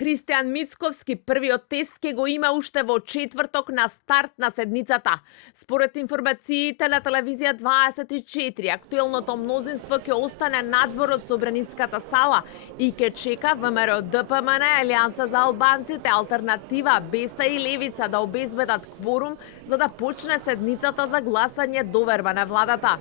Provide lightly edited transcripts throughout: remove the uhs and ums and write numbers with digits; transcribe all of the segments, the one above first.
Христијан Мицковски првиот тест ке го има уште во четврток на старт на седницата. Според информациите на телевизија 24, актуелното мнозинство ќе остане надвор од собраниската сала и ќе чека ВМРО ДПМН, Алијанса за албанците, Алтернатива, БЕСА и Левица да обезбедат кворум за да почне седницата за гласање доверба на владата.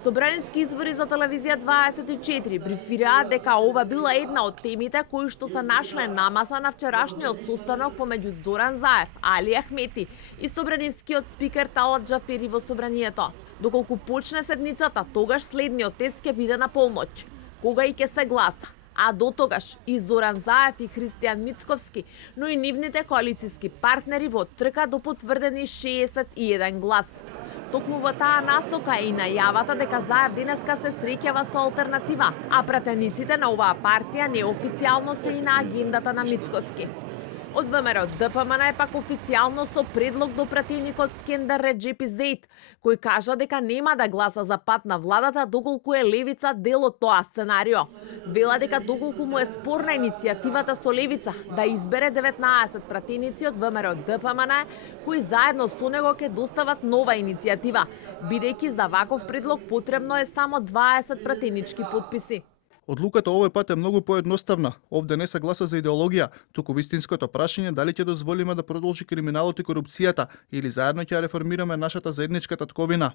Собранински извори за телевизија 24 брифираат дека ова била една од темите кои што се нашле на маса на вчерашниот состанок помеѓу Зоран Заев, Али Ахмети и собранинскиот спикер Талат Џафери во собранието. Доколку почне седницата, тогаш следниот тест ќе биде на полноќ, кога и ќе се гласа. А до тогаш и Зоран Заев и Христијан Мицковски, но и нивните коалициски партнери во трка до потврдени 61 глас. Токму во таа насока е и најавата дека Заев денеска се среќава со Алтернатива, а пратениците на оваа партија неофицијално се и на агендата на Мицковски. Од ВМРО ДПМН е пак официјално со предлог до пратеникот Скендер Реџеп Издејт, кој кажа дека нема да гласа за пат на владата доколку е Левица дел од тоа сценарио. Вела дека доколку му е спорна иницијативата со Левица да избере 19 пратеници од ВМРО ДПМН, кои заедно со него ќе достават нова иницијатива, бидејќи за ваков предлог потребно е само 20 пратенички потписи. Одлуката овој пат е многу поедноставна. Овде не се гласа за идеологија, туку вистинското прашање дали ќе дозволиме да продолжи криминалот и корупцијата или заедно ќе реформираме нашата заедничка татковина.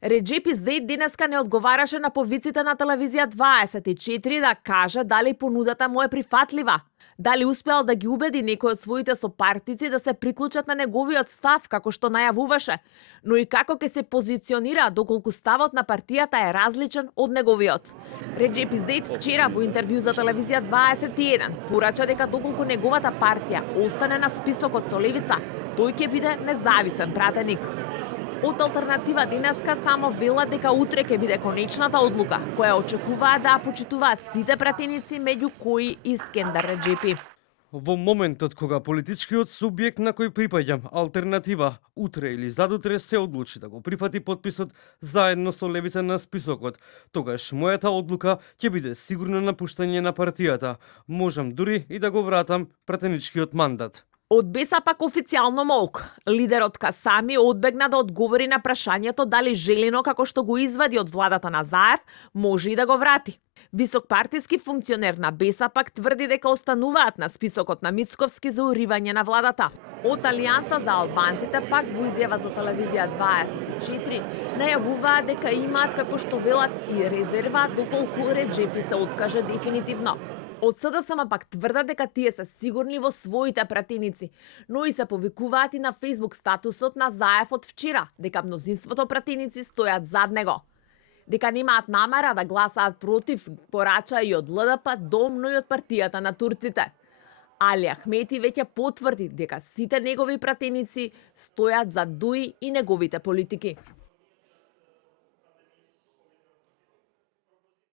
Реџеп Издејт денеска не одговараше на повиците на телевизија 24 да каже дали понудата му е прифатлива. Дали успеал да ги убеди некој од своите сопартици да се приклучат на неговиот став, како што најавуваше, но и како ќе се позиционира доколку ставот на партијата е различен од неговиот. Реџеп Издејт вчера во интервју за телевизија 21 порача дека доколку неговата партија остане на списокот со Левица, тој ќе биде независен пратеник. Од Алтернатива денеска само велат дека утре ќе биде конечната одлука, која очекуваат да почитуваат сите пратеници, меѓу кои и Скендер Реџепи. Во моментот кога политичкиот субјект на кој припаѓам, Алтернатива, утре или задутре се одлучи да го прифати потписот заедно со Левица на списокот, тогаш мојата одлука ќе биде сигурно напуштање на партијата. Можам дури и да го вратам пратеничкиот мандат. Од БЕСА пак официјално молк. Лидерот Касами одбегна да одговори на прашањето дали Желено, како што го извади од владата на Заев, може и да го врати. Висок партиски функционер на БЕСА пак тврди дека остануваат на списокот на Мицковски за уривање на владата. Од Алијанса за албанците пак во изјава за телевизија 24 најавуваат дека имаат, како што велат, и резерва доколку Реџепи се откаже дефинитивно. Од СДСМ пак тврдат дека тие се сигурни во своите пратеници, но и се повикуваат и на Facebook статусот на Заев од вчера, дека мнозинството пратеници стојат зад него. Дека немаат намера да гласаат против, порача и од ЛДП, ДОМ, но и од партијата на турците. Али Ахмети веќе потврди дека сите негови пратеници стојат зад Дуи и неговите политики.